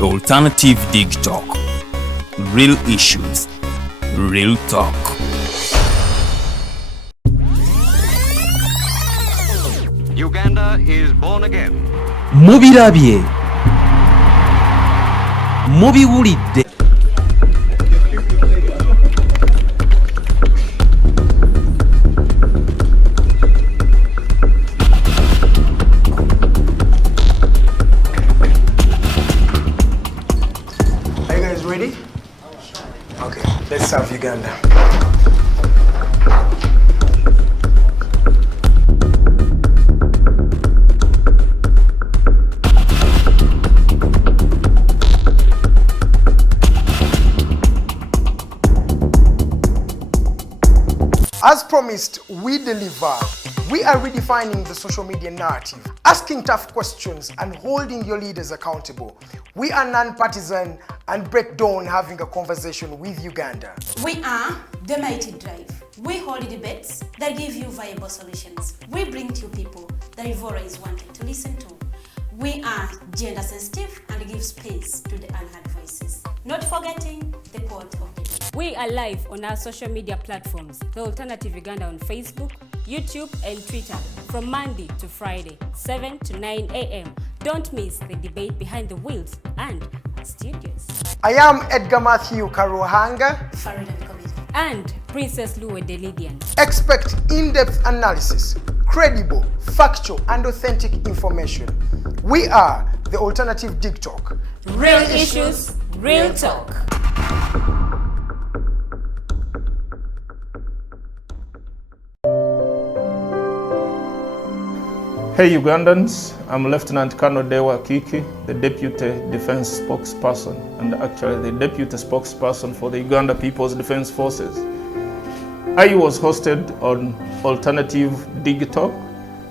The Alternative Dig Talk. Real issues, real talk. Uganda is born again. Mubirabye. Mubiwulidde. Are you guys ready? Okay, let's serve Uganda. As promised, we deliver. We are redefining the social media narrative, asking tough questions and holding your leaders accountable. We are non-partisan and break down having a conversation with Uganda. We are the Mighty Drive. We hold debates that give you viable solutions. We bring to you people that you've always wanted to listen to. We are gender sensitive and give space to the unheard voices. Not forgetting the quote of the day. We are live on our social media platforms, The Alternative Uganda on Facebook, YouTube and Twitter from Monday to Friday, 7 to 9 a.m. Don't miss the debate behind the wheels and studios. I am Edgar Matthew Karuhanga And Princess Luwedde Lilian. Expect in-depth analysis, credible, factual and authentic information. We are the Alternative Dig Talk. Real issues, real talk. Hey Ugandans, I'm Lieutenant Colonel Dewa Kiki, the Deputy Defense Spokesperson and actually the Deputy Spokesperson for the Uganda People's Defense Forces. I was hosted on Alternative Dig Talk.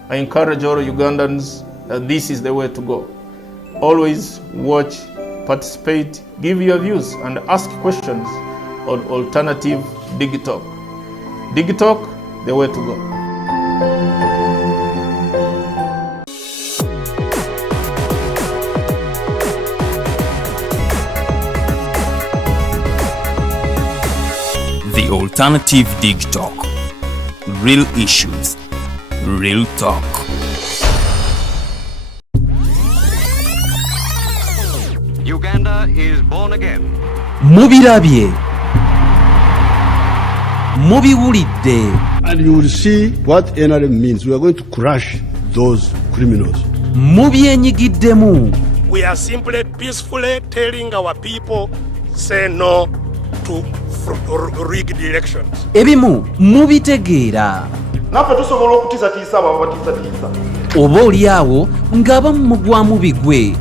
I encourage all Ugandans that this is the way to go. Always watch, participate, give your views and ask questions on Alternative Dig Talk. Dig Talk, the way to go. The Alternative Dig Talk. Real issues, real talk. Uganda is born again. Mubirabye. Mubiwulidde. And you will see what NRM means. We are going to crush those criminals. Mubyenyigiddemu. We are simply peacefully telling our people, say no to rigged elections. Ebimu mubitegeera. Naffe tusobola okutiisatiisa abo abatiisatiisa. Oba oli awo ng'abamu mugwamu bigwe.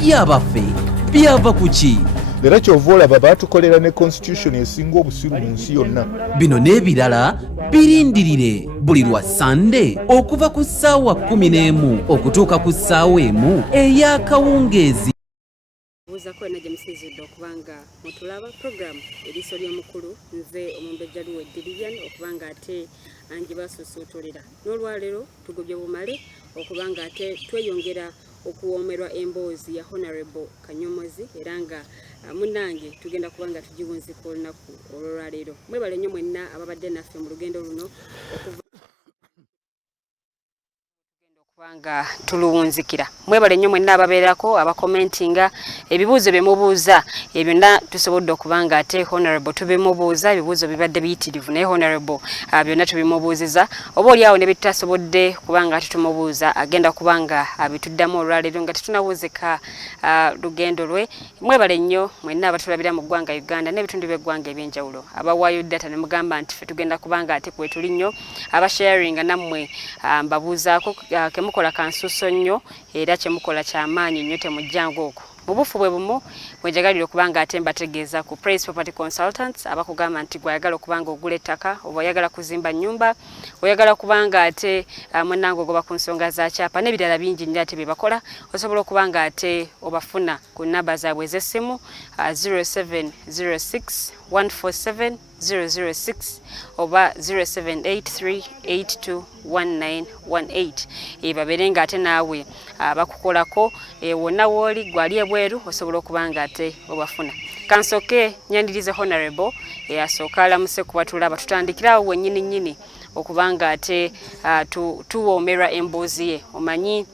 Byabaffe byava ku ki? Era kyova olaba baatukolera ne constitution esinga obusiru mu nsi yonna. Bino n'ebirala birindirire buli lwa Sande okuva ku ssaawa 11 okutuuka ku ssaawa 1 ey'akawungeezi. Buuzako na Jamusizidde okubanga mutulaba program eriiso ly'omukulu nze Omumbejja Luwedde Lilian okubanga ate angi basusuutulira. N'olwaleero tugobye bumale okubanga ate tweyongera okuwoomerwa emboozi ya Honorable Kanyomozi era nga munange tugenda kubanga tugiwunzika olunaku olwaleero. Mwebale nnyo mwenna ababadde naffe mu lugendo luno kubanga tuluwunzikira. Mwebale nnyo mwenna ababeerako abakomentinga ebibuuzo bye mubuuza ebyo byonna tusobodde okubanga ate Honorable tubimubuuza ebibuuzo bibadde biyitirivu naye Honorable byonna tubimubuuziza oba oli awo ne bitasobodde kubanga tutumubuuza agenda kubanga abituddamu olwaleero nga tetunabuuzika lugendo lwe. Mwebale nnyo mwenna abatulabira mu ggwanga Uganda n'ebitundu by'eggwanga ebyenjawulo abawaayo data ne mugamba nti ffe tugenda kubanga ate kwe tuli nnyo abasharinga nammwe mbabuuzaako mukola kansuso nnyo era kyemukola kyamaanyi nnyo temujjangu okwo. Mu bufu bwe bumu bwejagalira okubanga ate mbategeeza ku Praise Property Consultants abakugamba nti gwayagala okubanga ogula ettaka oba oyagala kuzimba nnyumba oyagala kubanga ate mwenange ogoba ku nsonga za kyapa n'ebirala bingi nnyo ate bye bakola osobola okubanga ate obafuna ku nnamba zaabwe ez'essimu 0706 147 006 oba 0783821918 babeere nga ate naawe bakukolako wonna wooli gwali ebweru osobola okuba nga ate obafuna. Kansoke nyandirize Honorable asooka alamuse kuba tulaba tutandikirawo wennyini nnyini okuba nga ate tuwoomerwa emboozi ye. Omanyi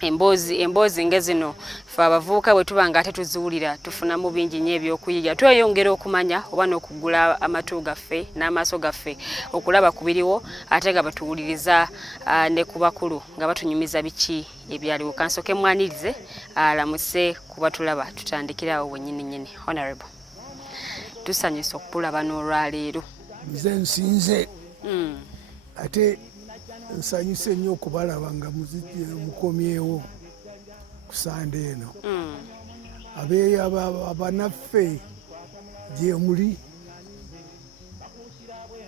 emboozi ngezino fe abavubuka bwe tuba nga ate tuziwulira tufunamu bingi nnyo ebyokuyiga, tweyongera okumanya oba n'okugula amatu gaffe n'amaaso gaffe okulaba ku biriwo ate nga batuwuliriza ne ku bakulu nga batunyumiza biki ebyaliwo. Kansoke mwanirize alamuse kuba tulaba tutandikirawo wennyini nnyini. Honorable, tusanyusa okulaba n'olwaleero. Nze nsinze ate nsanyuse nnyo okubalaba nga mukomyewo ku Sande eno. Abanaffe gye muli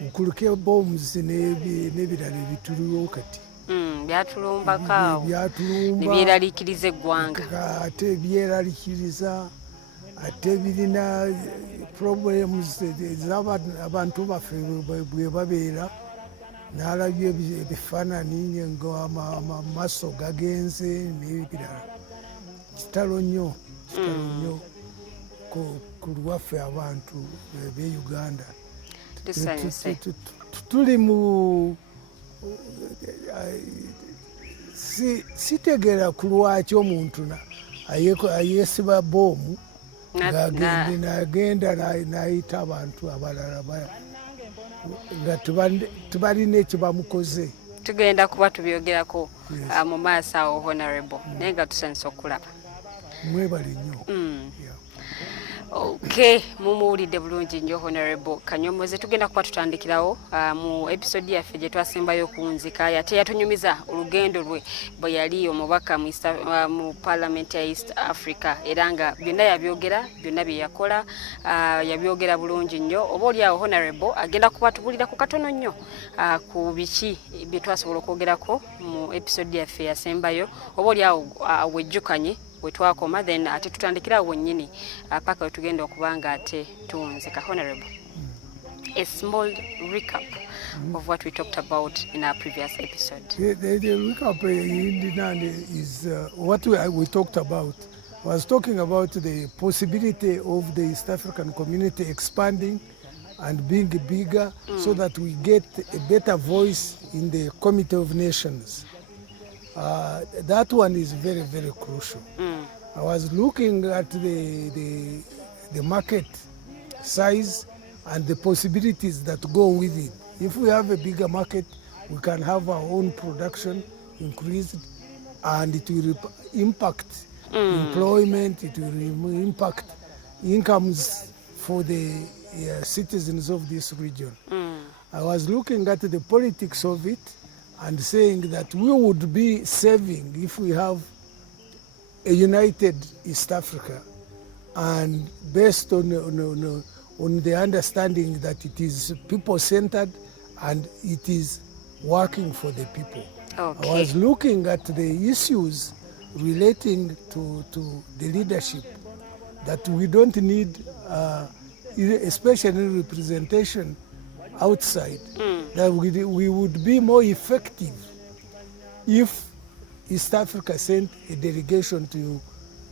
nkuluke bombs n'ebirala ebituliwo kati byatulumbako ne byeraliikiriza eggwanga, ate byeraliikiriza ate birina problems ez'abantu baffe bwe babeera. Nalabye ebifaananyi amaaso gagenze n'ebirala. Kitalo nnyo ku lwaffe abantu b'e Uganda. Tuli mu sitegeera ku lwaki omuntu ayeesiba boomu n'agenda n'ayita abantu abalala nga tubalina ekibamukoze. Tugenda kuba tubyogerako mu maaso awo Honorable, naye nga tusanyusa okulaba. Mwebale nnyo. Okay, mumuwulidde bulungi nnyo Honorable Kanyomozi. Tugenda kuba tutandikirawo mu episode yaffe gye twasembayo okunzika ate yatunyumiza olugendo lwe bwe yali omubaka mu Parliament ya East Africa, era nga byonna yabyogera, byonna bye yakola yabyogera bulungi nnyo. Oba oliawo Honorable agenda kuba tubulira ku katono nnyo ku biki bye twasobola okwogerako mu episode yaffe yasembayo, oba oliawo wejjukanye wetwakoma, then ate tutandikira wennyini paka wetugenda okuba nga ate tuwunzika. Honorable, a small recap of what we talked about in our previous episode. The recap is what we talked about. I was talking about the possibility of the East African community expanding and being bigger so that we get a better voice in the Committee of Nations. That one is very, very crucial. I was looking at the market size and the possibilities that go with it. If we have a bigger market, we can have our own production increased, and it will impact employment, it will impact incomes for the citizens of this region. I was looking at the politics of it and saying that we would be saving if we have a united East Africa, and based on the understanding that it is people-centered and it is working for the people. Okay. I was looking at the issues relating to the leadership, that we don't need, especially representation outside, that we would be more effective if East Africa sent a delegation to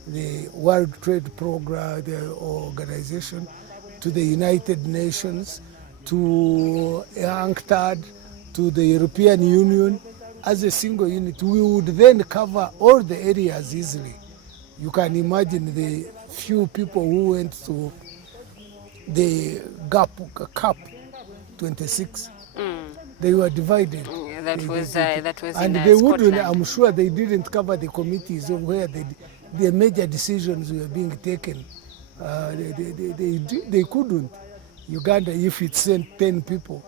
the World Trade Program, the organization, to the United Nations, to UNCTAD, to the European Union as a single unit. We would then cover all the areas easily. You can imagine the few people who went to the CAP 26. They were divided. That was and they wouldn't. I'm sure they didn't cover the committees of where the major decisions were being taken. They couldn't. Uganda, if it sent 10 people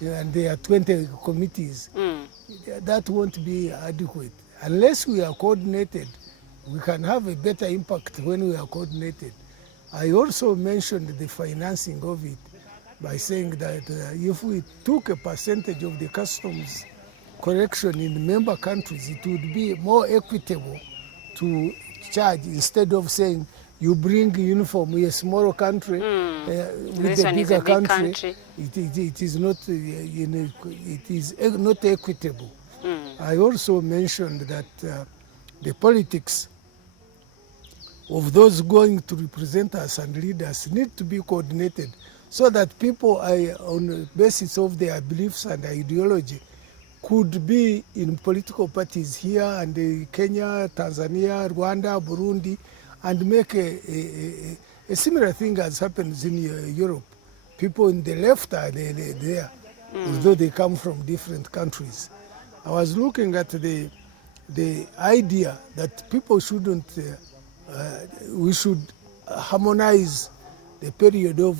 and there are 20 committees, that won't be adequate. Unless we are coordinated, we can have a better impact when we are coordinated. I also mentioned the financing of it by saying that if we took a percentage of the customs correction in member countries, it would be more equitable to charge, instead of saying You bring uniform, a small country with This a one is bigger a big country. It is not it is not equitable. I also mentioned that the politics of those going to represent us and lead us need to be coordinated so that people on the basis of their beliefs and ideology could be in political parties here and Kenya, Tanzania, Rwanda, Burundi, and make a similar thing as happens in Europe. People in the left are there, although they come from different countries. I was looking at the idea that people shouldn't, we should harmonize the period of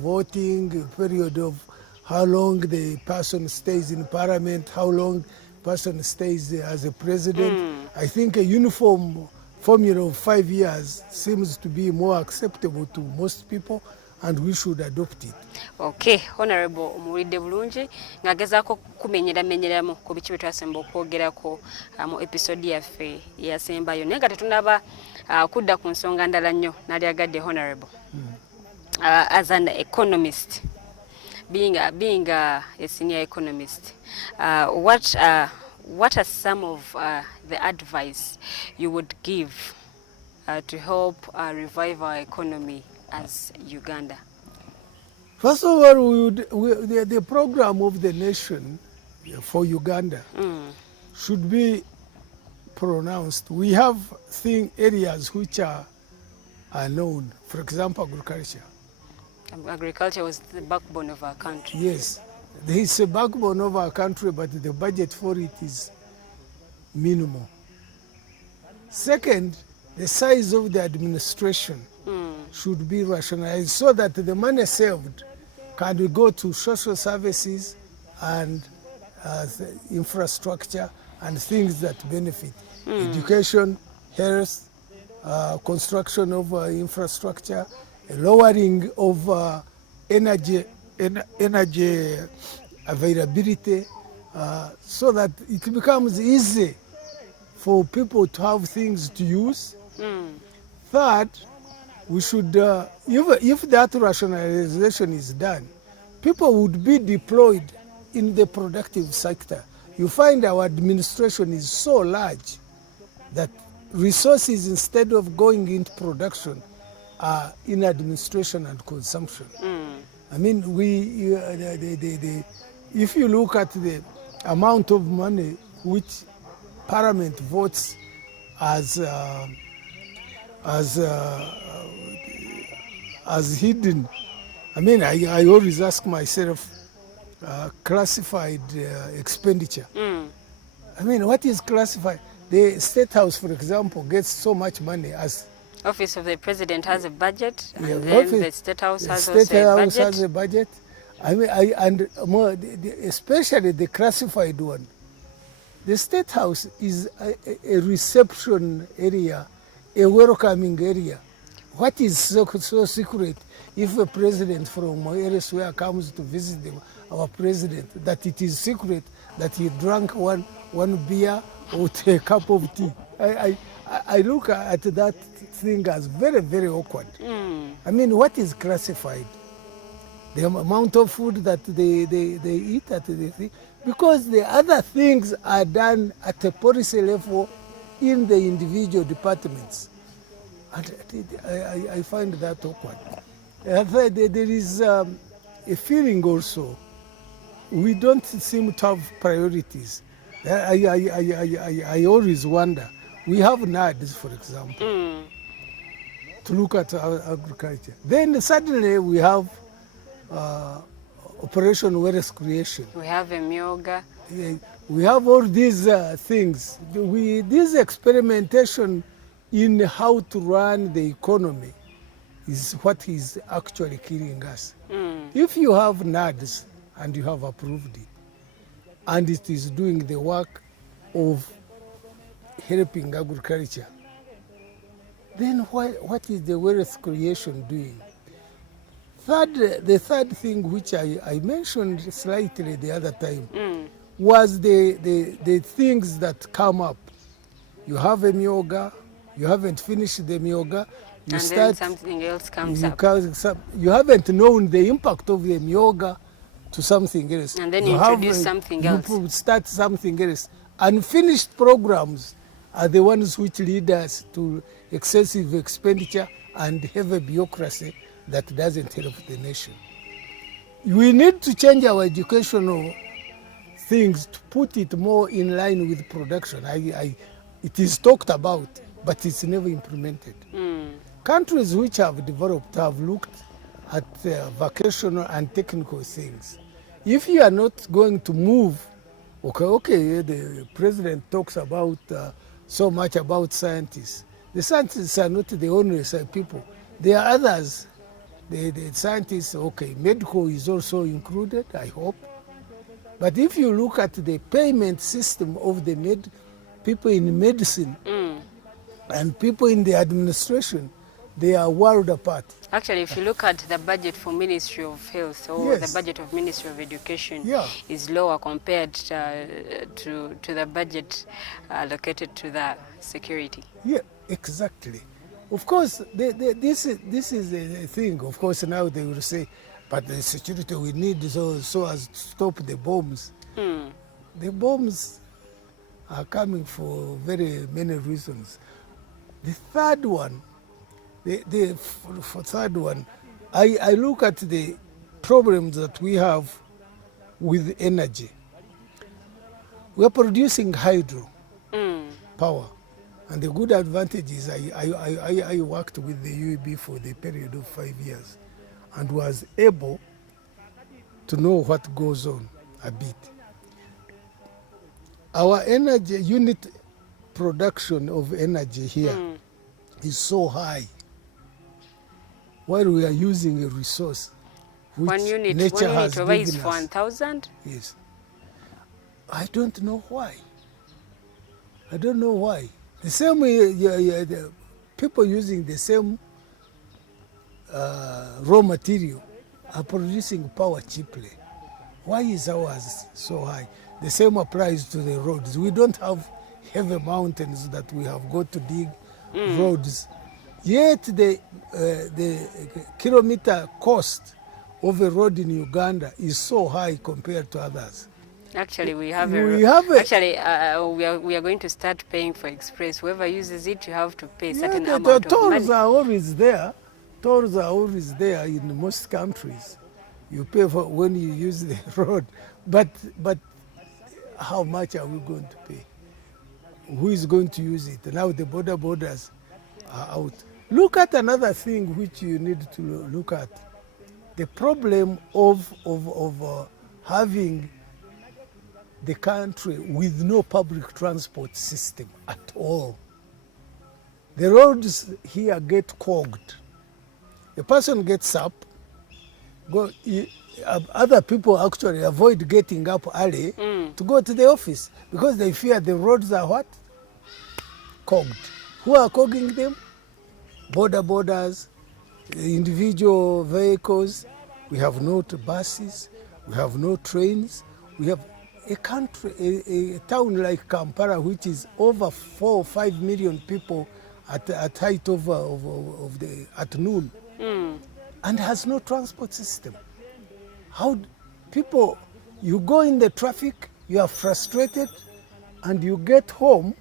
voting, period of how long the person stays in parliament, how long person stays as a president. I think a uniform formula of 5 years seems to be more acceptable to most people, and we should adopt it. Okay, Honorable Luwedde bulungi ngagezaako kumenyeramu ku bici bye twasemba okwogerako mu episode yaffe eyasembayo naye nga tetunaba kudda ku nsonga ndala nnyo nalyagadde Honorable. As an economist, being a senior economist, what are some of the advice you would give to help revive our economy as Uganda? First of all, the program of the nation for Uganda should be pronounced. We have areas which are known, for example, agriculture. Agriculture was the backbone of our country. Yes, there is a backbone of our country, but the budget for it is minimal. Second, the size of the administration should be rationalized so that the money saved can go to social services and infrastructure and things that benefit education, health, construction of infrastructure, lowering of energy availability, so that it becomes easy for people to have things to use. Third, we should, if that rationalization is done, people would be deployed in the productive sector. You find our administration is so large that resources, instead of going into production, are in administration and consumption. I mean, if you look at the amount of money which Parliament votes as hidden, I mean, I always ask myself, classified expenditure. I mean, what is classified? The State House, for example, gets so much money as Office of the President has a budget, and Yeah, then office- the State House the has State also a House budget. has a budget. I mean, and more, especially the classified one. The State House is a reception area, a welcoming area. What is so secret if a president from elsewhere comes to visit our president, that it is secret that he drank one beer or a cup of tea? I look at that thing as very, very awkward. I mean, what is classified? The amount of food that they eat at the thing, because the other things are done at a policy level in the individual departments. And I find that awkward. There is a feeling also, we don't seem to have priorities. I always wonder. We have NADs, for example, to look at our agriculture. Then suddenly we have Operation Wealth Creation. We have a Myoga. We have all these things. This experimentation in how to run the economy is what is actually killing us. If you have NADs and you have approved it, and it is doing the work of helping agriculture, then what is the wealth creation doing? The third thing which I mentioned slightly the other time was the things that come up. You have a Myoga, you haven't finished the Myoga, and then something else comes up. You haven't known the impact of the myoga to something else. And then you introduce something else. You start something else. Unfinished programs are the ones which lead us to excessive expenditure and heavy bureaucracy that doesn't help the nation. We need to change our educational things to put it more in line with production. It is talked about, but it's never implemented. Countries which have developed have looked at vocational and technical things. If you are not going to move, okay, the president talks about so much about scientists. The scientists are not the only people. There are others. The scientists, okay, medical is also included, I hope. But if you look at the payment system of the people in medicine and people in the administration, they are world apart. Actually, if you look at the budget for Ministry of Health or the budget of Ministry of Education is lower compared to the budget allocated to the security. Yeah, exactly. Of course, this is a thing. Of course, now they will say, but the security we need so as to stop the bombs. The bombs are coming for very many reasons. The third one, I look at the problems that we have with energy. We are producing hydro power. And the good advantage is I worked with the UEB for the period of 5 years and was able to know what goes on a bit. Our energy unit production of energy here is so high while we are using a resource which nature has given us. 1,000? Yes. I don't know why. The same way, the people using the same raw material are producing power cheaply. Why is ours so high? The same applies to the roads. We don't have heavy mountains that we have got to dig roads. Yet the kilometer cost of a road in Uganda is so high compared to others. Actually, we are going to start paying for express. Whoever uses it, you have to pay certain amount of money. Tolls are always there. Tolls are always there in most countries. You pay for when you use the road, but how much are we going to pay? Who is going to use it? Now the borders are out. Look at another thing which you need to look at: the problem of having the country with no public transport system at all. The roads here get clogged. A person gets up, other people actually avoid getting up early to go to the office because they fear the roads are what? Clogged. Who are clogging them? Borders, individual vehicles. We have no buses, we have no trains, we have a country, a town like Kampala, which is over 4 or 5 million people at height at noon, and has no transport system. How people, you go in the traffic, you are frustrated, and you get home,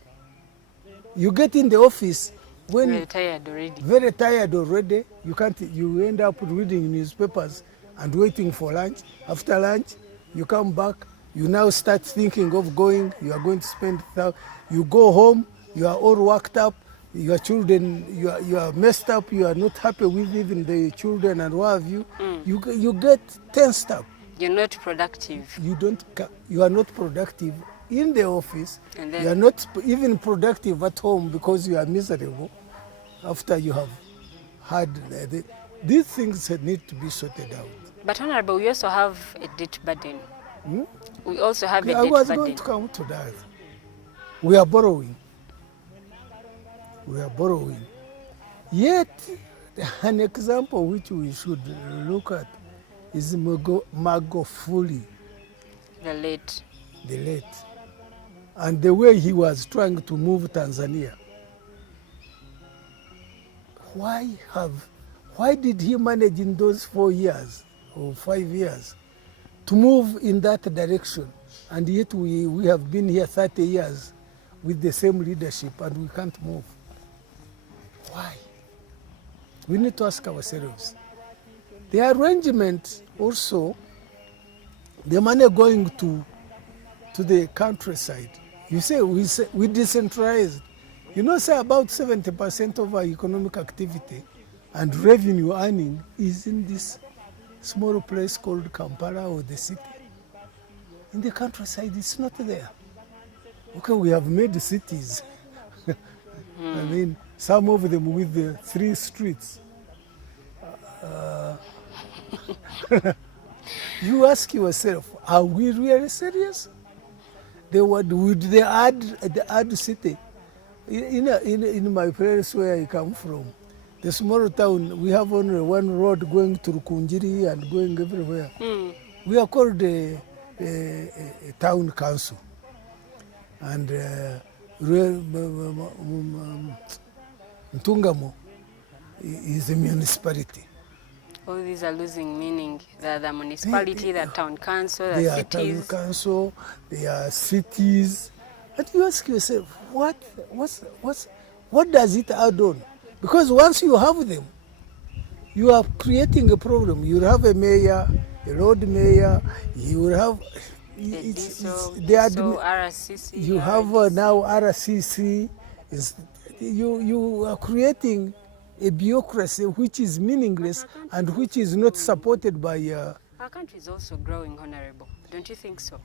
you get in the office when very tired already. You end up reading newspapers and waiting for lunch. After lunch, you come back. You now start thinking of going, you are going to spend, you go home, you are all worked up, your children, you are messed up, you are not happy with even the children and what have you. You get tensed up. You're not productive. You are not productive in the office. You are not even productive at home because you are miserable after you have had, these things need to be sorted out. But Honorable, we also have a debt burden. We also have a debt burden. I was going to come to that. We are borrowing. Yet, an example which we should look at is Magufuli. The late. And the way he was trying to move Tanzania. why did he manage in those 4 years or 5 years to move in that direction? And yet we have been here 30 years with the same leadership and we can't move. Why? We need to ask ourselves. The arrangement also, the money going to the countryside. You say we decentralized. You know, say about 70% of our economic activity and revenue earning is in this small place called Kampala or the city. In the countryside, it's not there. Okay, we have made cities. I mean, some of them with the 3 streets. You ask yourself, are we really serious? Would they add city? In my place where I come from, the small town, we have only one road going to Rukunjiri and going everywhere. We are called a town council. And Ntungamo is a municipality. All these are losing meaning. The municipality, the town council, the they cities. They are town council, they are cities. But you ask yourself, what does it add on? Because once you have them, you are creating a problem. You have a mayor, a road mayor, you will have... RCC, you have now RCC. You are creating a bureaucracy which is meaningless and which is not supported by... Our country is also growing, Honorable. Don't you think so?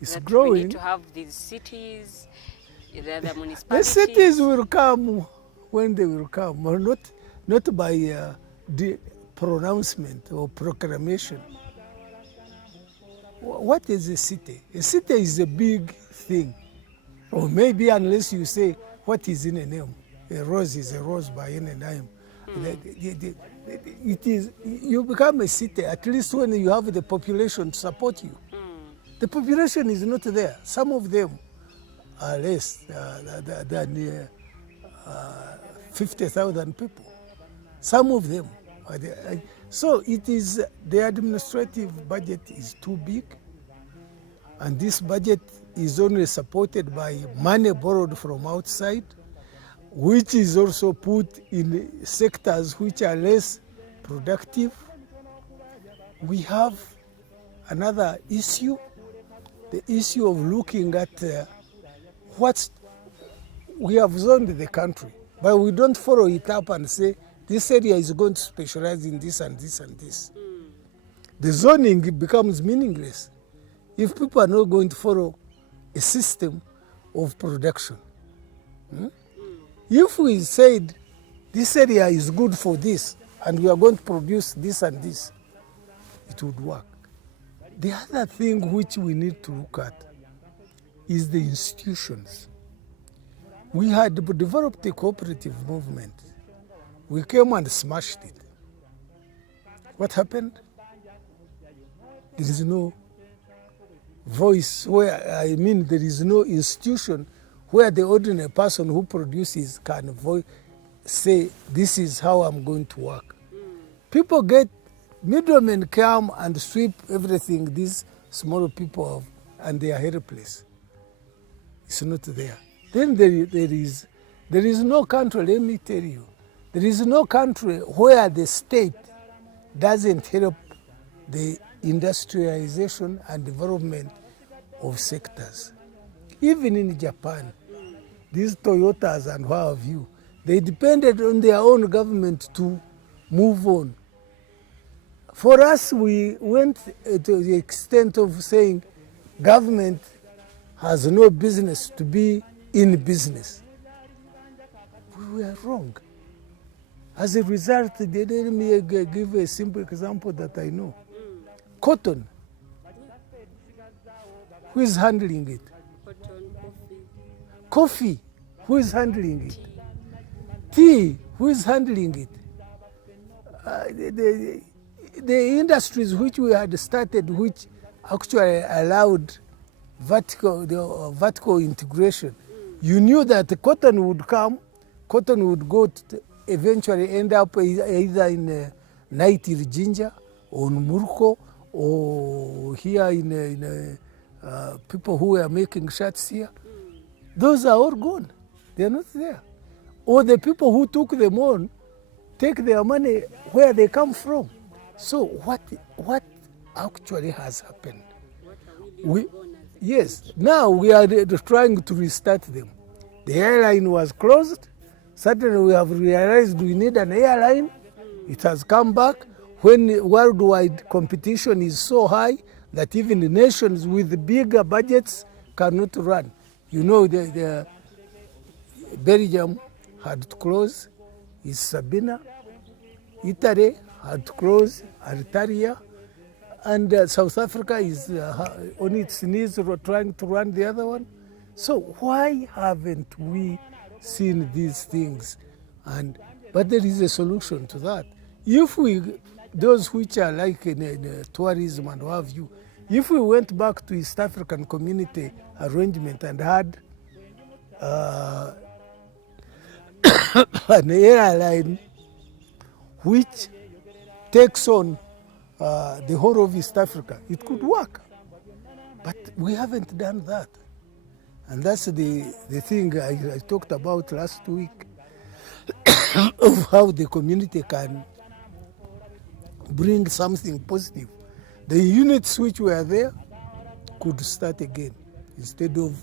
It's that growing. We need to have these cities, the municipalities. The cities will come when they will come, or not by the pronouncement or proclamation. What is a city? A city is a big thing. Or maybe unless you say, what is in a name? A rose is a rose by any name. It is, you become a city, at least when you have the population to support you. The population is not there. Some of them are less than 50,000 people. Some of them are there. So it is, the administrative budget is too big, and this budget is only supported by money borrowed from outside, which is also put in sectors which are less productive. We have another issue, the issue of looking at we have zoned the country, but we don't follow it up and say, this area is going to specialize in this and this and this. The zoning becomes meaningless if people are not going to follow a system of production. If we said this area is good for this and we are going to produce this and this, it would work. The other thing which we need to look at is the institutions. We had developed a cooperative movement. We came and smashed it. What happened? There is no voice there is no institution where the ordinary person who produces can say, this is how I'm going to work. People middlemen come and sweep everything these small people have, and they are helpless. It's not there. Then there is no country, let me tell you, there is no country where the state doesn't help the industrialization and development of sectors. Even in Japan, these Toyotas and what have you, they depended on their own government to move on. For us, we went to the extent of saying government has no business to be in business. We were wrong. As a result, let me give a simple example that I know. Cotton. Who is handling it? Coffee. Who is handling it? Tea. Who is handling it? The industries which we had started, which actually allowed vertical integration. You knew that the cotton would come, cotton would go eventually end up either in Naitiri Jinja or Murko or here in people who are making shirts here. Those are all gone. They are not there. Or the people who took them on take their money where they come from. So what actually has happened? Yes, now we are trying to restart them. The airline was closed. Suddenly we have realized we need an airline. It has come back when worldwide competition is so high that even the nations with bigger budgets cannot run. You know, the Belgium had to close its Sabina. Italy had to close Alitalia. And South Africa is on its knees trying to run the other one. So why haven't we seen these things? But there is a solution to that. If those which are like in tourism and what have you, if we went back to East African community arrangement and had an airline which takes on the whole of East Africa, it could work. But we haven't done that. And that's the thing I talked about last week of how the community can bring something positive. The units which were there could start again instead of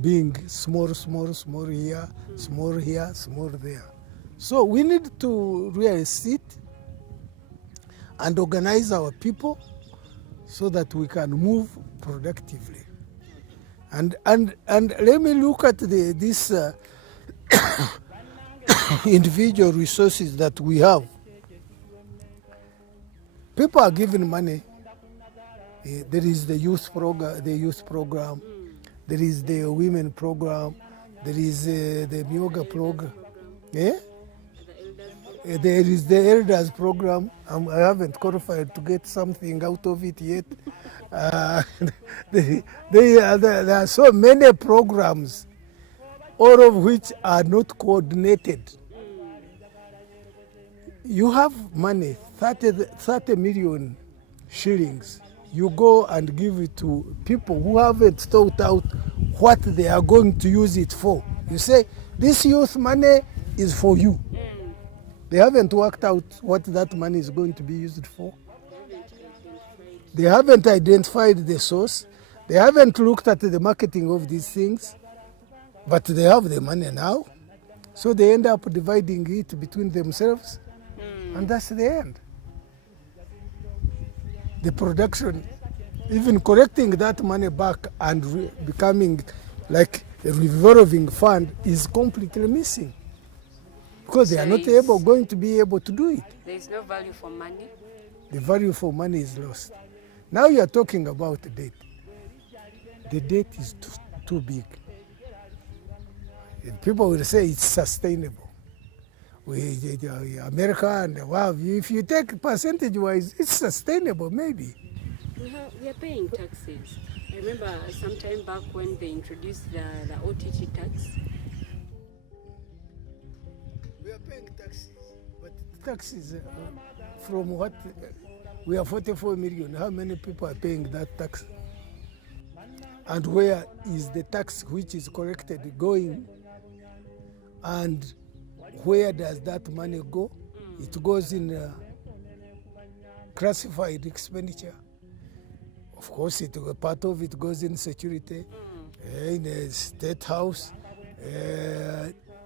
being small here, small there. So we need to really sit and organize our people so that we can move productively. And let me look at these individual resources that we have. People are given money. There is the youth program. There is the women program. There is the yoga program. Yeah? There is the elders program. I haven't qualified to get something out of it yet. There are so many programs, all of which are not coordinated. You have money, 30 million shillings. You go and give it to people who haven't thought out what they are going to use it for. You say, this youth money is for you. They haven't worked out what that money is going to be used for. They haven't identified the source. They haven't looked at the marketing of these things. But they have the money now. So they end up dividing it between themselves. And that's the end. The production, even collecting that money back and becoming like a revolving fund is completely missing. Because they are not going to be able to do it. There is no value for money. The value for money is lost. Now you are talking about the debt. The debt is too big. And people will say it's sustainable. America and wow, if you take percentage-wise, it's sustainable, maybe. We are paying taxes. I remember some time back when they introduced the OTT tax. We are paying taxes, but the taxes from what? We are 44 million. How many people are paying that tax? And where is the tax which is collected going? And where does that money go? It goes in classified expenditure. Of course, part of it goes in security, in the state house,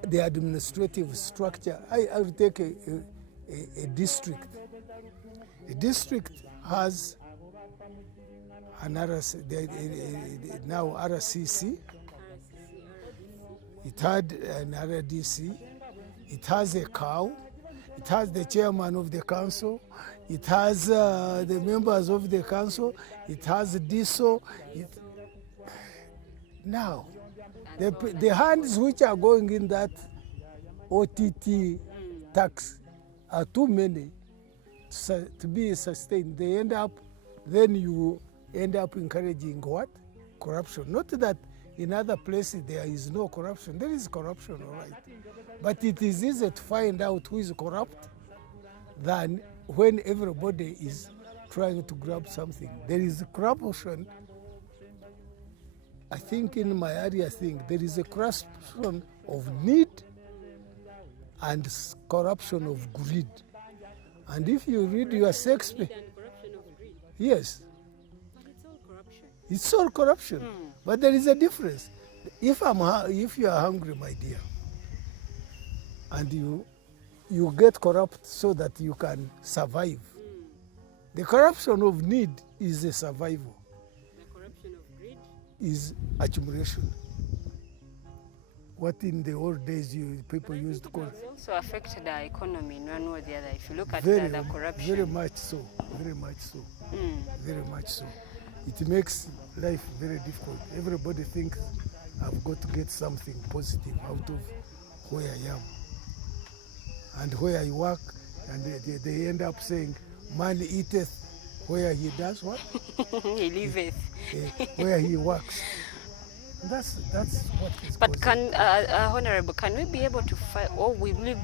the administrative structure. I will take a district. A district has an now RCC. It had an RDC. It has a cow. It has the chairman of the council. It has the members of the council. It has DISO. Now, the hands which are going in that OTT tax are too many to be sustained. Then you end up encouraging what? Corruption. Not that in other places there is no corruption. There is corruption, all right. But it is easier to find out who is corrupt than when everybody is trying to grab something. There is corruption. I think in my area, there is a corruption of need and corruption of greed. And if you read your Shakespeare, yes, it's all corruption. But there is a difference. If you are hungry, my dear, and you get corrupt so that you can survive, the corruption of need is a survival. The corruption of greed is accumulation. What in the old days people used to call it also affected the economy in one way or the other. If you look at very, the corruption. Very much so. Very much so. Very much so. It makes life very difficult. Everybody thinks I've got to get something positive out of where I am and where I work, and they end up saying, man eateth where he does what? He liveth. Where he works. That's what is But can, Honorable, can we be able to fight, or will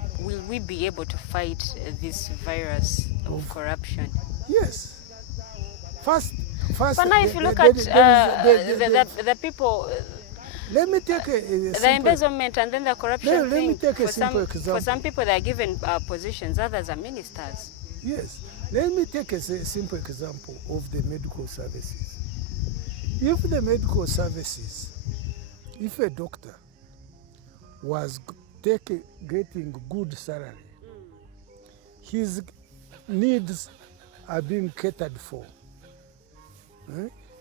we be able to fight this virus of corruption? Yes. First. But now, if you look at the people. Let me take the embezzlement and then the corruption let me take a simple example. For some people, they are given positions, others are ministers. Yes. Let me take a simple example of the medical services. If the medical services, if a doctor was getting good salary, his needs are being catered for.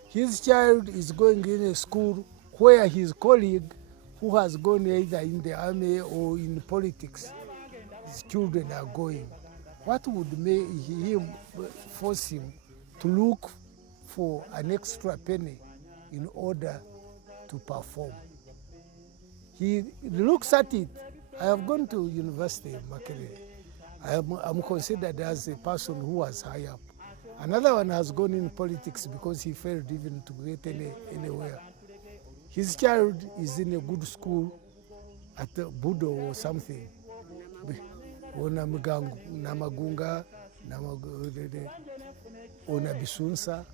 His child is going in a school where his colleague who has gone either in the army or in politics, his children are going. What would make him force him to look for an extra penny in order to perform? He looks at it. I have gone to university in Makerere. I'm considered as a person who was high up. Another one has gone in politics because he failed even to get anywhere. His child is in a good school at Budo or something. Or Namagunga, or Nabisunsa.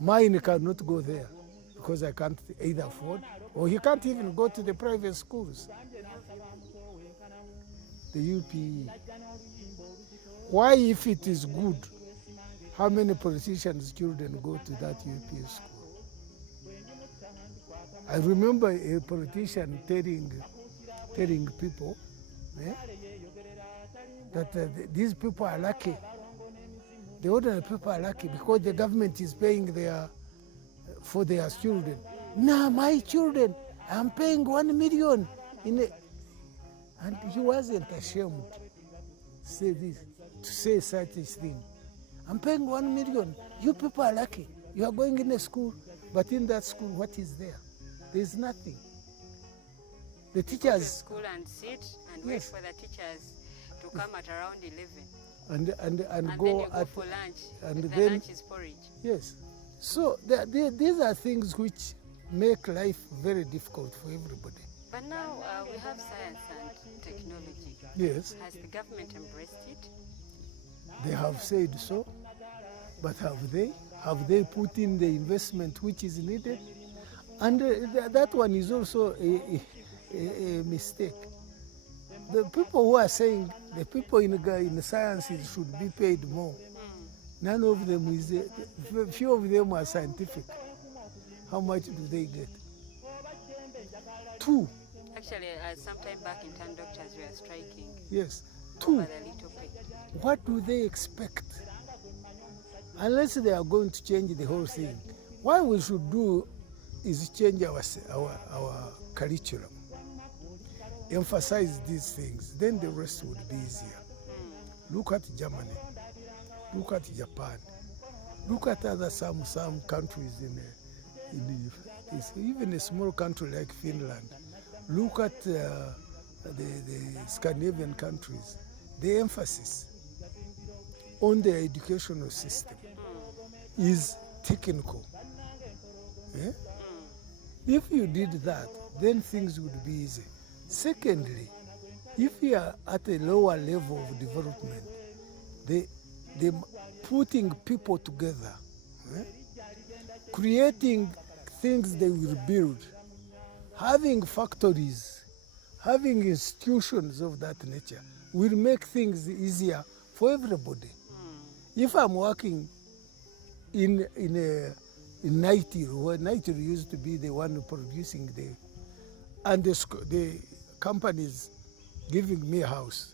Mine cannot go there because I can't either afford, or he can't even go to the private schools. The UPE. Why, if it is good, how many politicians' children go to that UPE school? I remember a politician telling people that these people are lucky. The ordinary people are lucky because the government is paying for their children. Now my children, I'm paying 1 million and he wasn't ashamed to say such a thing. I'm paying 1 million. You people are lucky. You are going in a school, but in that school, what is there? There's nothing. The teachers go to school and sit and wait for the teachers to come at around 11. And go then you go for lunch. And the lunch is porridge. Yes. So these are things which make life very difficult for everybody. But now we have science and technology. Yes. Has the government embraced it? They have said so, but have they? Have they put in the investment which is needed? And that one is also a mistake. The people who are saying the people in the sciences should be paid more, none of them is, few of them are scientific. How much do they get? 2. Actually, sometime back in time, doctors were striking. Yes, 2. What do they expect? Unless they are going to change the whole thing. What we should do is change our curriculum. Emphasize these things, then the rest would be easier. Look at Germany, look at Japan, look at some countries even a small country like Finland. Look at the Scandinavian countries. The emphasis on the educational system is technical. If you did that, then things would be easy. Secondly, if you are at a lower level of development, they putting people together, creating things they will build, having factories, having institutions of that nature will make things easier for everybody. If I'm working in Naitiru, where Naitiru used to be the one producing and the companies giving me a house,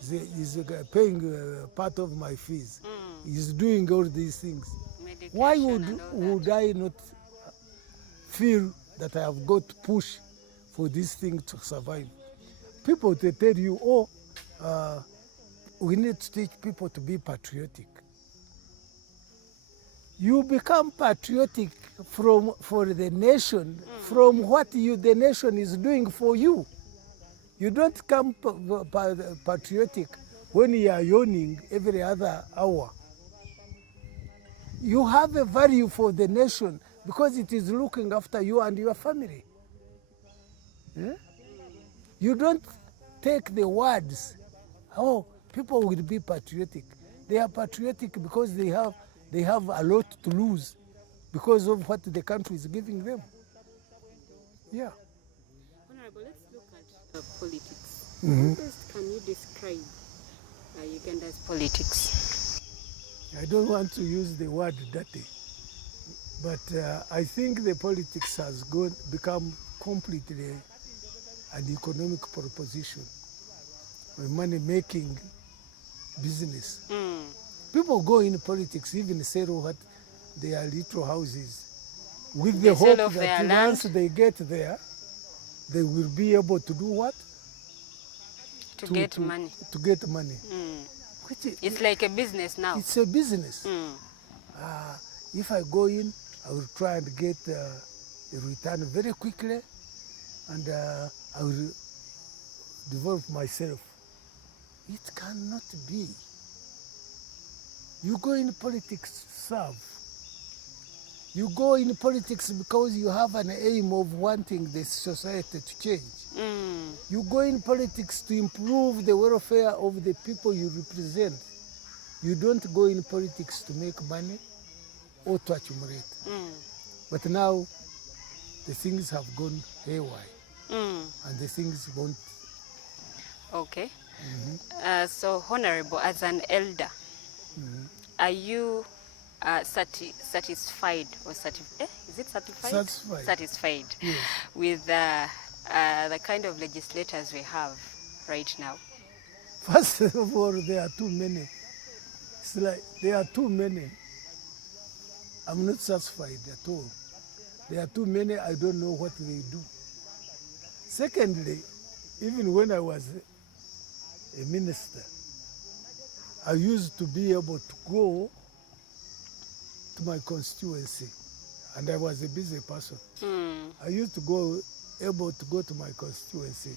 is paying part of my fees, is doing all these things. Why would I not feel that I have got to push for this thing to survive? People, they tell you, we need to teach people to be patriotic. You become patriotic for the nation from what the nation is doing for you. You don't become patriotic when you are yawning every other hour. You have a value for the nation because it is looking after you and your family. You don't take the words, people will be patriotic. They are patriotic because they have a lot to lose because of what the country is giving them. Yeah. Honorable, let's look at politics. Mhm. How best can you describe Uganda's politics? I don't want to use the word dirty, but I think the politics has become completely an economic proposition, a money-making business. People go in politics, even sell what their little houses, with the hope that once they get there, they will be able to do what? To get money. To get money. It's like a business now. It's a business. If I go in, I will try and get a return very quickly, and I will develop myself. It cannot be. You go in politics to serve. You go in politics because you have an aim of wanting the society to change. You go in politics to improve the welfare of the people you represent. You don't go in politics to make money or to accumulate. But now the things have gone haywire, and the things won't. Okay. So, Honorable, as an elder, are you satisfied or is it certified? Satisfied Yes. with the kind of legislators we have right now? First of all, there are too many. It's like there are too many. I'm not satisfied at all. There are too many, I don't know what they do. Secondly, even when I was a minister, I used to be able to go to my constituency, and I was a busy person. I used to able to go to my constituency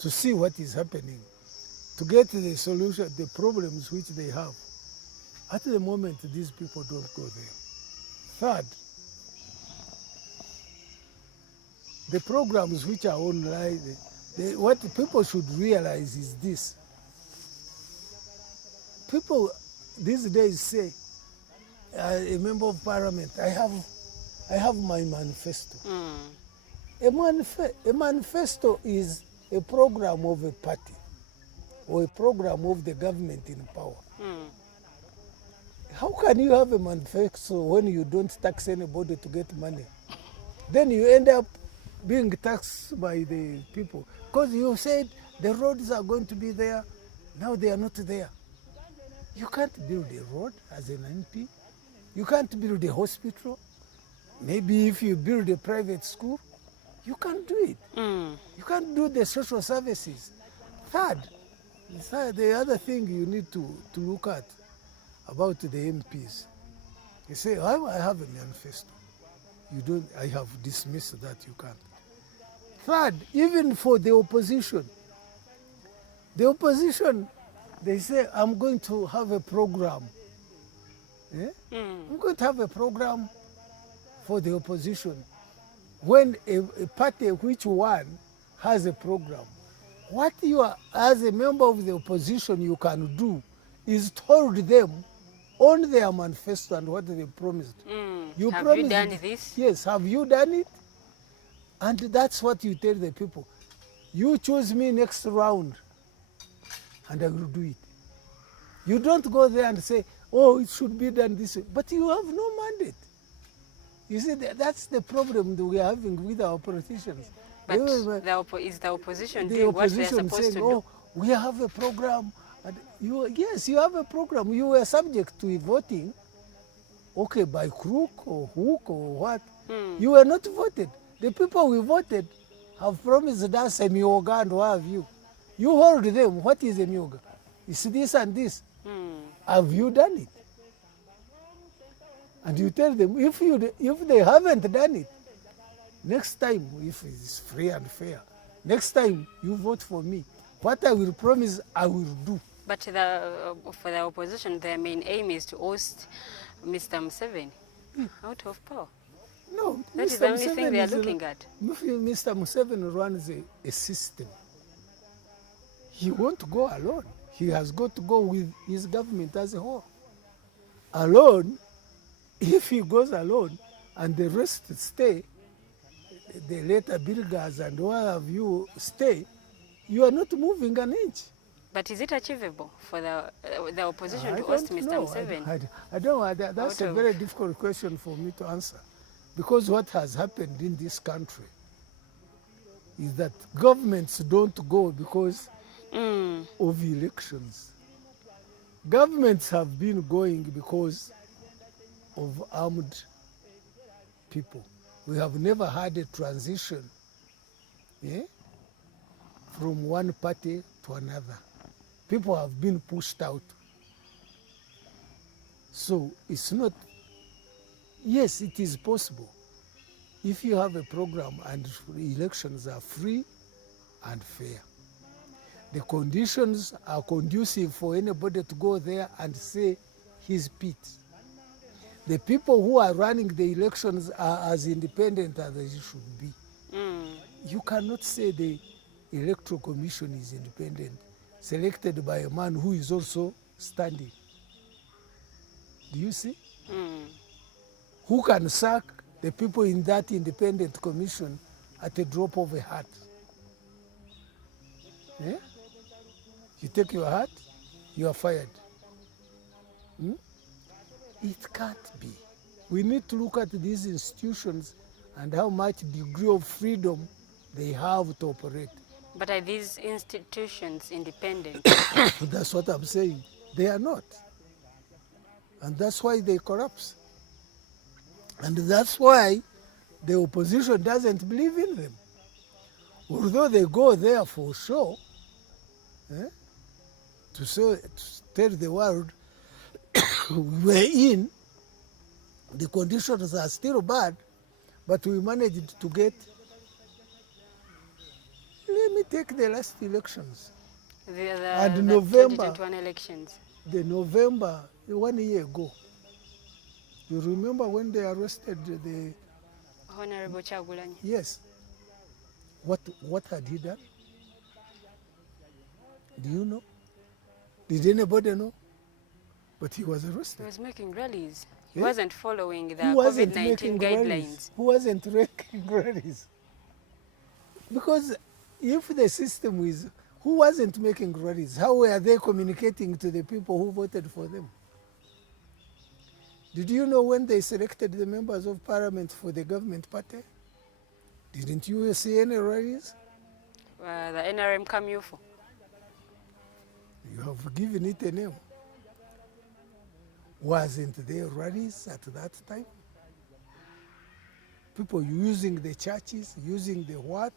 to see what is happening, to get the solution, the problems which they have. At the moment, these people don't go there. Third, the programs which are online, what people should realize is this. People these days say, a member of parliament, I have my manifesto. A manifesto is a program of a party or a program of the government in power. How can you have a manifesto when you don't tax anybody to get money? Then you end up being taxed by the people because you said the roads are going to be there, now they are not there. You can't build a road as an MP. You can't build a hospital. Maybe if you build a private school, you can't do it. You can't do the social services. Third, the other thing you need to look at about the MPs, you say, I have a manifesto. You don't, I have dismissed that, you can't. Third, even for the opposition, they say, I'm going to have a program. I'm going to have a program for the opposition when a party which won has a program, what you are, as a member of the opposition, you can do is told them on their manifesto and what they promised. You Have promised you done this? Yes, have you done it? And that's what you tell the people. You choose me next round and I will do it. You don't go there and say, oh, it should be done this way. But you have no mandate. You see, that's the problem that we are having with our politicians. But is the opposition the doing what they're opposition supposed saying, to oh, do? we have a program. And yes, you have a program. You were subject to voting, okay, by crook or hook or what. You were not voted. The people we voted have promised us a myoga and what have you. You hold them. What is a myoga? It's this and this. Have you done it? And you tell them, if they haven't done it, next time, if it's free and fair, next time you vote for me, what I will promise, I will do. But for the opposition, their main aim is to oust Mr. Museveni out of power. No, that is the only thing they are looking at. Mr. Museveni runs a system. He won't go alone. He has got to go with his government as a whole. Alone, if he goes alone and the rest stay, the later builders and what have you stay, you are not moving an inch. But is it achievable for the opposition to oust Mr. Museveni? I don't know. That's a very difficult question for me to answer. Because what has happened in this country is that governments don't go because of elections. Governments have been going because of armed people. We have never had a transition from one party to another. People have been pushed out. So it's not, yes, it is possible. If you have a program and elections are free and fair, the conditions are conducive for anybody to go there and say his piece. The people who are running the elections are as independent as they should be. You cannot say the Electoral Commission is independent, selected by a man who is also standing. Do you see? Who can sack the people in that independent commission at a drop of a hat? You take your hat, you are fired. It can't be. We need to look at these institutions and how much degree of freedom they have to operate. But are these institutions independent? That's what I'm saying. They are not. And that's why they corrupt. And that's why the opposition doesn't believe in them. Although they go there for show, to tell the world we're in, the conditions are still bad, but we managed to get. Let me take the last elections. The November 2021 elections. The November, 1 year ago. You remember when they arrested the Honorable Chagulanyi? Yes. What had he done? Do you know? Did anybody know? But he was arrested. He was making rallies. He wasn't following the wasn't COVID-19 guidelines. Who wasn't making rallies? Because if the system is, who wasn't making rallies? How were they communicating to the people who voted for them? Did you know when they selected the members of parliament for the government party? Didn't you see any rallies? The NRM Kamyufu. You have given it a name. Wasn't there rallies at that time? People using the churches, using the what?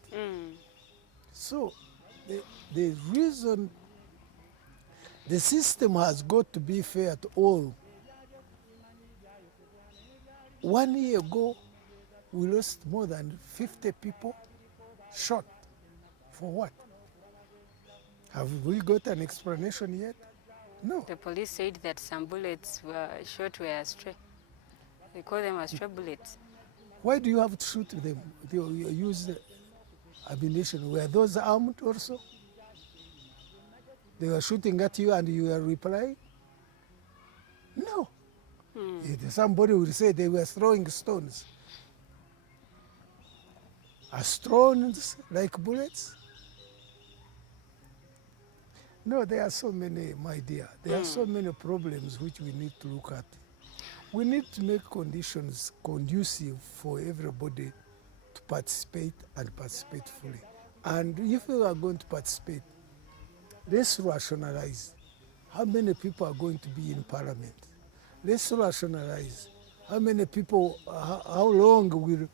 So the reason the system has got to be fair to all. 1 year ago, we lost more than 50 people shot. For what? Have we got an explanation yet? No. The police said that some bullets were shot were astray. They call them astray bullets. Why do you have to shoot them? You use ammunition. Were those armed also? They were shooting at you and you were replying? No. Somebody would say they were throwing stones. Are stones like bullets? No, there are so many, my dear. There are so many problems which we need to look at. We need to make conditions conducive for everybody to participate and participate fully. And if we are going to participate, let's rationalize how many people are going to be in parliament. Let's rationalize how many people, how long will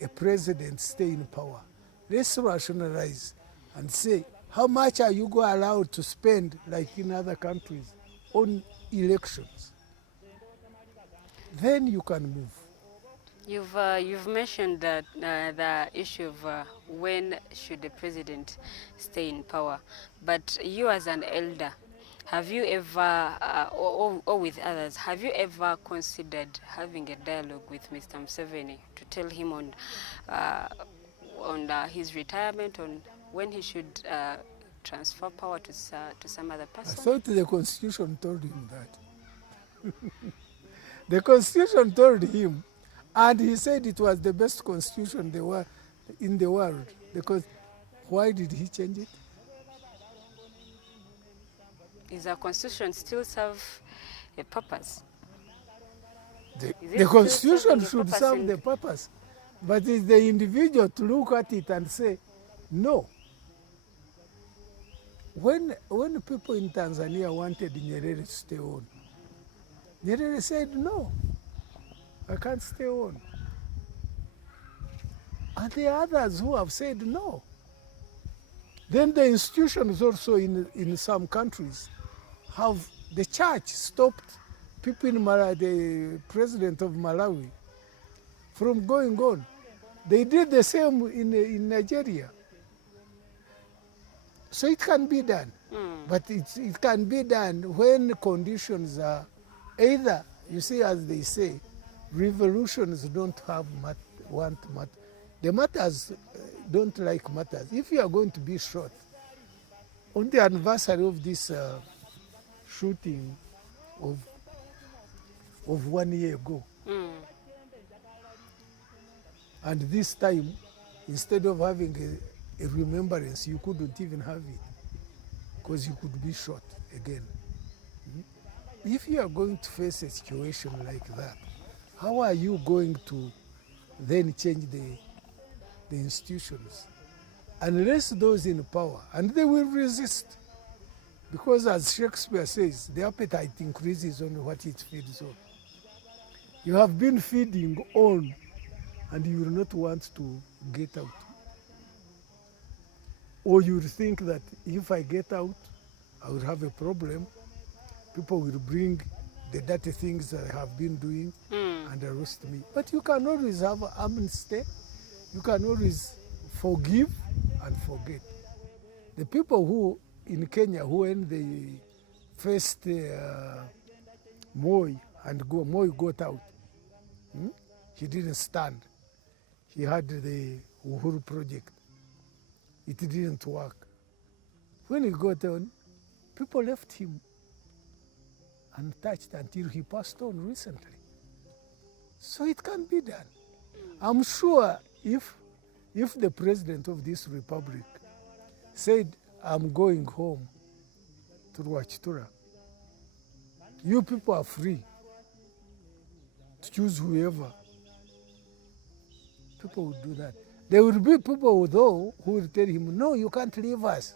a president stay in power. Let's rationalize and say, how much are you allowed to spend, like in other countries, on elections? Then you can move. You've mentioned that the issue of when should the president stay in power, but you as an elder, have you ever, or with others, have you ever considered having a dialogue with Mr. Museveni to tell him on his retirement, on when he should transfer power to some other person? I thought the Constitution told him that. The Constitution told him, and he said it was the best Constitution in the world. Because why did he change it? Is our Constitution still serve a purpose? The Constitution should serve the purpose, but it's the individual to look at it and say, no. When people in Tanzania wanted Nyerere to stay on, Nyerere said, no, I can't stay on. And there are others who have said no. Then the institutions also in some countries have, the church stopped people in Malawi, the president of Malawi, from going on. They did the same in Nigeria. So it can be done. But it can be done when conditions are either, you see, as they say, revolutions don't want matter. The matters don't like matters. If you are going to be shot, on the anniversary of this shooting of 1 year ago, and this time, instead of having a remembrance, you couldn't even have it, because you could be shot again. If you are going to face a situation like that, how are you going to then change the institutions? Unless those in power, and they will resist. Because as Shakespeare says, the appetite increases on what it feeds on. You have been feeding on, and you will not want to get out. Or you will think that if I get out, I will have a problem. People will bring the dirty things that I have been doing and arrest me. But you can always have amnesty. You can always forgive and forget. The people who in Kenya, who when they faced Moi and Moi got out, he didn't stand. He had the Uhuru project. It didn't work. When he got on, people left him untouched until he passed on recently. So it can be done. I'm sure if the president of this republic said, I'm going home to Rwachitura, you people are free to choose whoever, people would do that. There will be people, though, who will tell him, no, you can't leave us.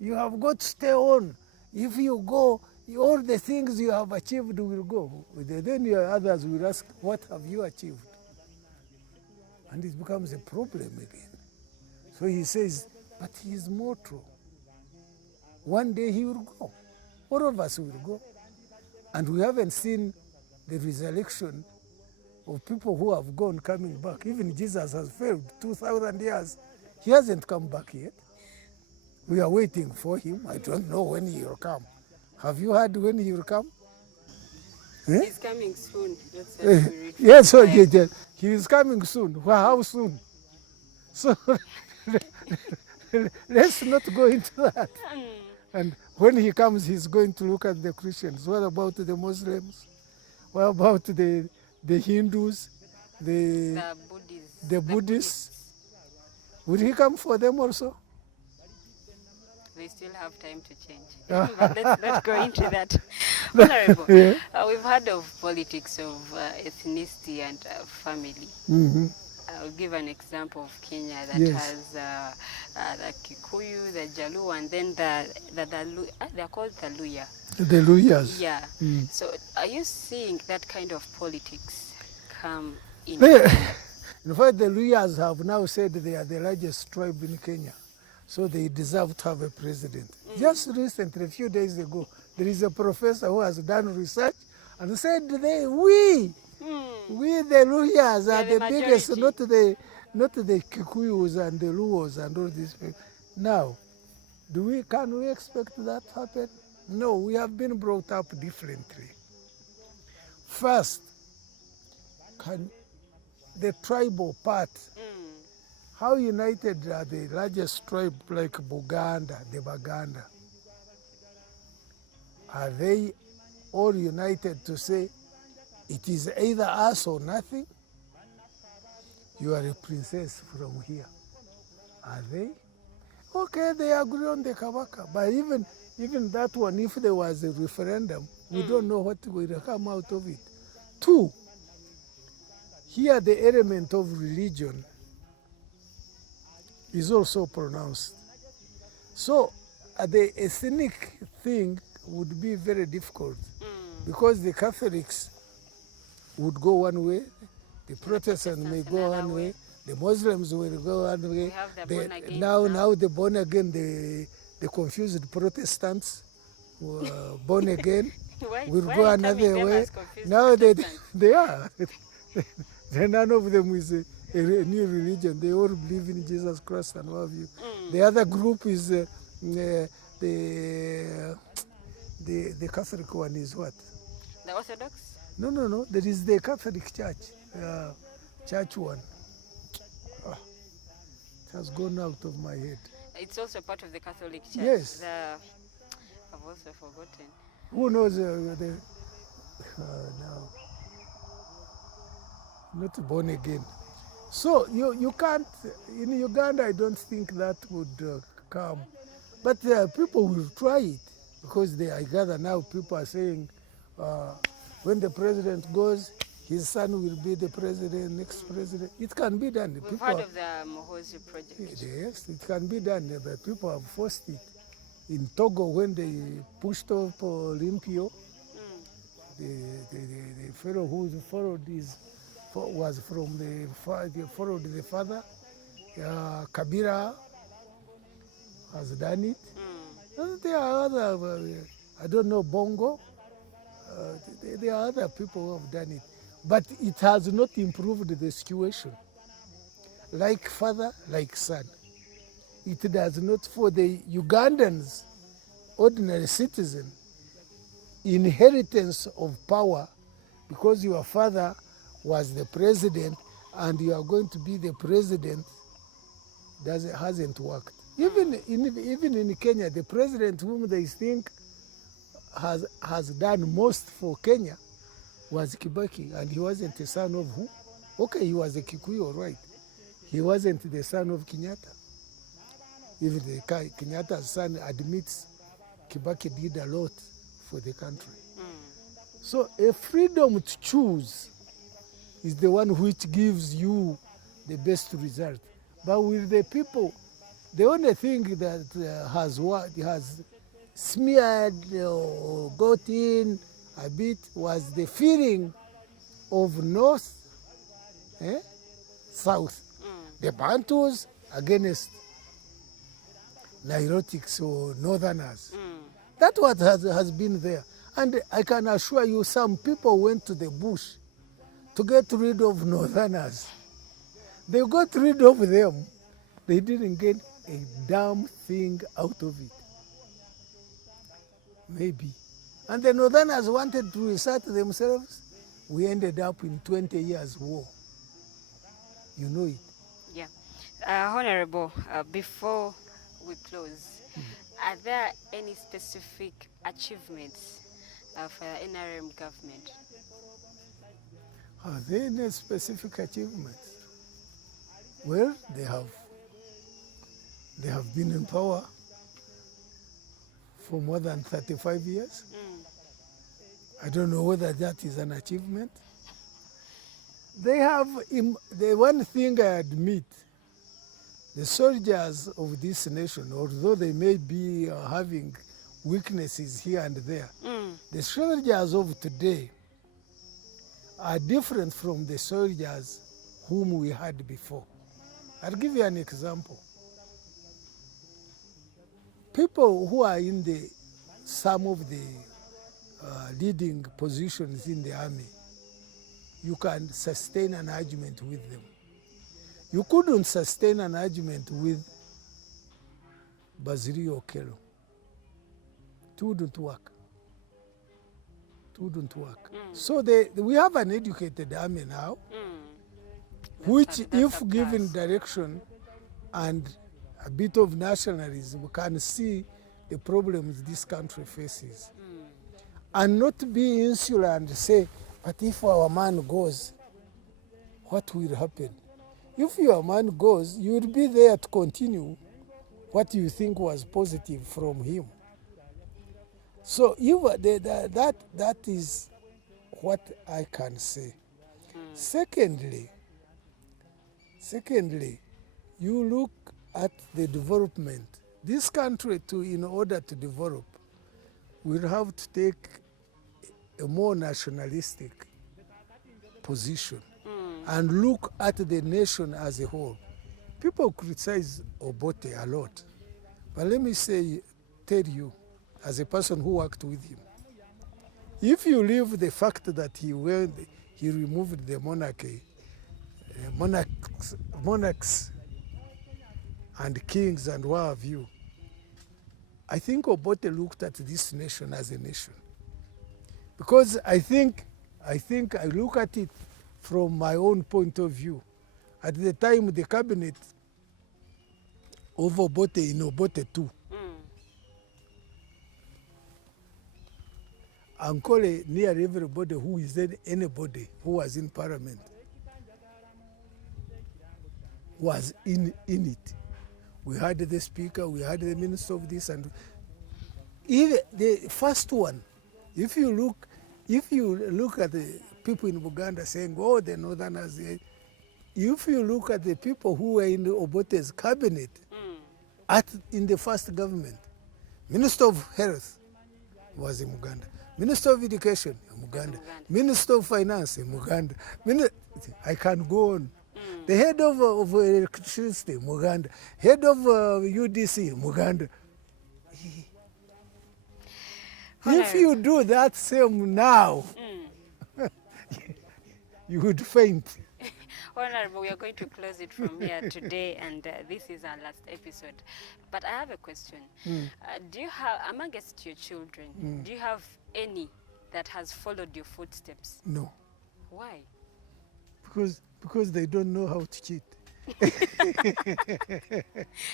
You have got to stay on. If you go, all the things you have achieved will go. Then your others will ask, what have you achieved? And it becomes a problem again. So he says, but he is mortal. One day he will go. All of us will go. And we haven't seen the resurrection of people who have gone coming back. Even Jesus has failed 2,000 years. He hasn't come back yet. We are waiting for him. I don't know when he will come. Have you heard when he will come? Eh? He's coming soon. That's what we read from Yes, so the Bible. he is coming soon. Well, how soon? So let's not go into that. And when he comes, he's going to look at the Christians. What about the Muslims? What about the Hindus? The Buddhists? Would he come for them also? They still have time to change. But let's not go into that. Honorable, we've heard of politics of ethnicity and family. Mm-hmm. I'll give an example of Kenya that has the Kikuyu, the Jalu, and then they're called the Luya. The Luyas. Yeah. So are you seeing that kind of politics come in? In fact, the Luyas have now said they are the largest tribe in Kenya, so they deserve to have a president. Just recently, a few days ago, there is a professor who has done research and said we the Luyas are the biggest, not the Kikuyus and the Luos and all these people. Now, can we expect that to happen? No, we have been brought up differently. First, the tribal part. How united are the largest tribe like Buganda, the Baganda? Are they all united to say it is either us or nothing? You are a princess from here. Are they? Okay, they agree on the Kabaka. But even that one, if there was a referendum, we don't know what will come out of it. Two, here the element of religion is also pronounced. So the ethnic thing would be very difficult because the Catholics would go one way, the Protestants may go one way, the Muslims will go one way. Now the born again, the confused Protestants born again will go another way. Now they are. None of them is a new religion. They all believe in Jesus Christ and what have you. The other group is the Catholic one is what? The Orthodox? No. There is the Catholic Church, church one. It has gone out of my head. It's also part of the Catholic Church. Yes. I've also forgotten. Who knows no. Not born again. So you can't, in Uganda I don't think that would come. But people will try it because I gather now people are saying when the president goes, his son will be the president, next president. It can be done. We've heard of the Mohozi project. Yes, it can be done, but people have forced it. In Togo, when they pushed off Olympio, the fellow who followed was from followed the father. Kabila has done it. There are other, I don't know, Bongo. There are other people who have done it. But it has not improved the situation. Like father, like son. It does not, for the Ugandans, ordinary citizen, inheritance of power, because your father was the president and you are going to be the president, hasn't worked. Even in Kenya, the president whom they think has done most for Kenya was Kibaki, and he wasn't the son of who? Okay, he was a Kikuyu, all right. He wasn't the son of Kenyatta. Even Kenyatta's son admits Kibaki did a lot for the country. So a freedom to choose is the one which gives you the best result. But with the people, the only thing that has smeared or got in a bit was the feeling of north, south. The Bantus against Nilotics or northerners. That's what has been there. And I can assure you some people went to the bush to get rid of northerners. They got rid of them. They didn't get a damn thing out of it. Maybe And the Northerners wanted to reassert themselves. We ended up in 20 years war. You know it. Yeah. Honorable, before we close, are there any specific achievements for the NRM government? Are there any specific achievements? Well, they have been in power for more than 35 years. I don't know whether that is an achievement. They have, the one thing I admit, the soldiers of this nation, although they may be having weaknesses here and there, the soldiers of today are different from the soldiers whom we had before. I'll give you an example. People who are in some of the leading positions in the army, you can sustain an argument with them. You couldn't sustain an argument with Basilio Okello. It wouldn't work. It wouldn't work. So we have an educated army now, which, if given direction and a bit of nationalism, can see the problems this country faces. And not be insular and say, but if our man goes, what will happen? If your man goes, you will be there to continue what you think was positive from him. So that is what I can say. Secondly, you look at the development. This country, in order to develop, will have to take a more nationalistic position and look at the nation as a whole. People criticize Obote a lot, but let me tell you, as a person who worked with him, if you leave the fact that he removed the monarchs and kings and what have you, I think Obote looked at this nation as a nation. Because I think I look at it from my own point of view. At the time, the cabinet of Obote in Obote too, Ankole, nearly everybody who is anybody who was in parliament was in it. We had the speaker, we had the minister of this, and even the first one, if you look at the people in Uganda saying, oh, the Northerners, if you look at the people who were in the Obote's cabinet in the first government, Minister of Health was in Uganda, Minister of Education in Uganda, Minister of Finance in Uganda, I can go on. The head of electricity in Uganda, head of UDC in Uganda. If you do that same now, you would faint. Honorable, we are going to close it from here today, and this is our last episode. But I have a question. Do you have, amongst your children, do you have any that has followed your footsteps? No. Why? Because they don't know how to cheat.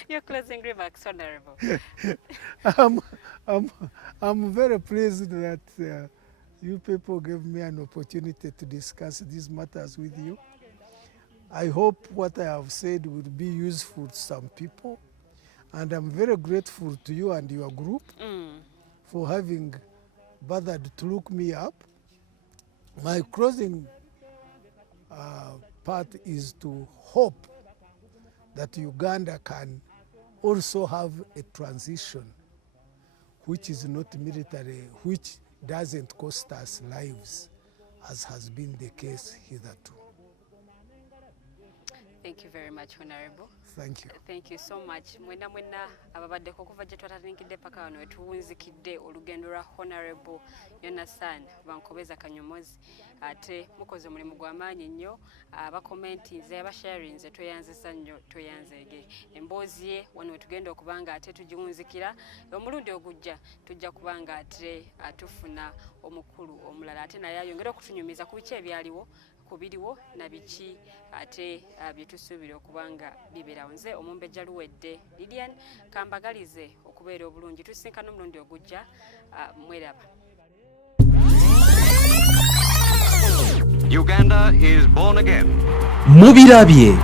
Your closing remarks, Honorable. I'm very pleased that you people gave me an opportunity to discuss these matters with you. I hope what I have said will be useful to some people, and I'm very grateful to you and your group for having bothered to look me up. My closing part is to hope that Uganda can also have a transition which is not military, which doesn't cost us lives, as has been the case hitherto. Thank you very much, Honorable. Thank you. Thank you so much. Mwena ababaddeko okuva gye twatandikidde paka wano wetuwunzikidde olugendo lwa Honorable Yona Kanyomozi ate mukoze omulimu gw'amaanyi nnyo abakomentinze abasharinze tweyanzisa nnyo tweyanzeege emboozi ye wano wetugenda okuba nga ate tugiwunzikira omulundi ogujja tujja kuba nga ate tufuna omukulu omulala ate naye ayongera okutunyumiza ku biki ebyaliwo kubiriwo na biki ate byetusuubira okuba nga biberawo. Nze Omumbejja Luwedde Lilian kambagalize okubeera obulungi tusinkana omulundi ogujja mweraba. Uganda is born again. Mubirabye.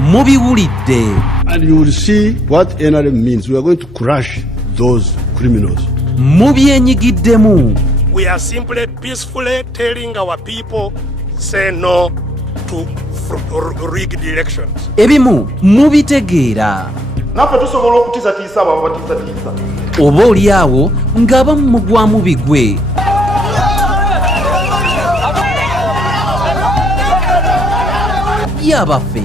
Mubiwulidde. And you will see what NRM means. We are going to crush those criminals. Mubyenyigiddemu. We are simply peacefully telling our people, say no to rigged elections. Ebimu mubitegeera. Naffe tusobola okutiisatiisa abo abatiisatiisa. Oba oli awo ng'abamu mugwamu bigwe. Byabaffe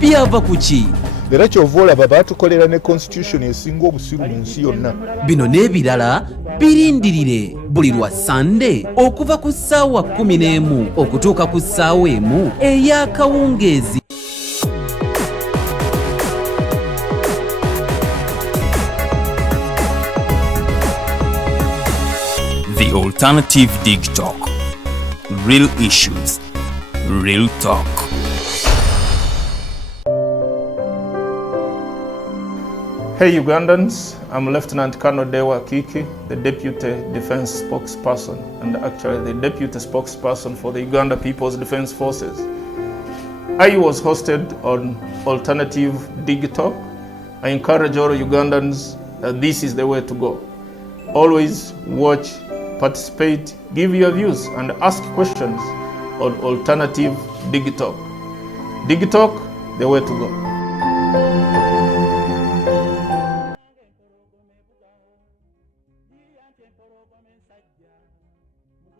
byava ku ki? Era kyova olaba baatukolera ne constitution esinga obusiru mu nsi yonna. Bino n'ebirala birindirire buli lwa Sande okuva ku ssaawa 11 okutuuka ku ssaawa 1 ey'akawungeezi. The Alternative Dig Talk. Real issues, real talk. Hey Ugandans, I'm Lieutenant Colonel Dewa Kiki, the Deputy Defense Spokesperson and actually the Deputy Spokesperson for the Uganda People's Defense Forces. I was hosted on Alternative Dig Talk. I encourage all Ugandans that this is the way to go. Always watch, participate, give your views and ask questions on Alternative Dig Talk. Dig Talk, the way to go.